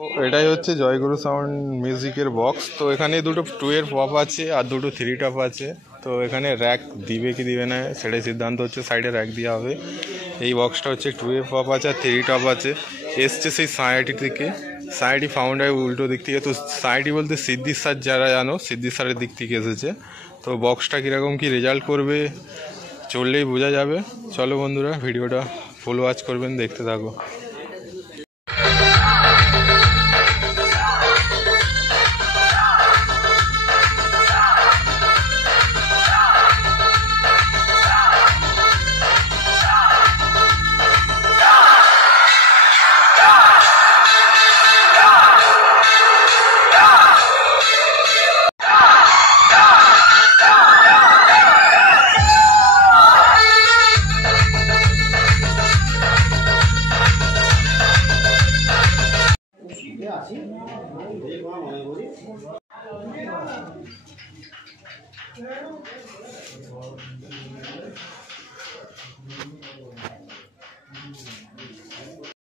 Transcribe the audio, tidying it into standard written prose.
তো এটাই হচ্ছে জয়গুরু সাউন্ড মিউজিকের বক্স। তো এখানে দুটো 2 এর পপ আছে আর দুটো 3 টপ আছে। তো এখানে র্যাক দিবে কি দিবে না সেটাই সিদ্ধান্ত হচ্ছে, সাইডে র্যাক দেওয়া হবে। এই বক্সটা হচ্ছে 2 এর পপ আছে আর 3 টপ আছে, এসছে সেই সাইডি থেকে। সাইডি ফাউন্ড হয় উল্টো দিক থেকে। তো সাইডি বলতে সিদ্দির স্যার, যারা জানো সিদ্দির স্যারের দিক থেকে এসেছে। তো বক্সটা কীরকম কী রেজাল্ট করবে চললেই বোঝা যাবে। চলো বন্ধুরা, ভিডিওটা ফুল ওয়াচ করবেন, দেখতে থাকো। আসি মনে করি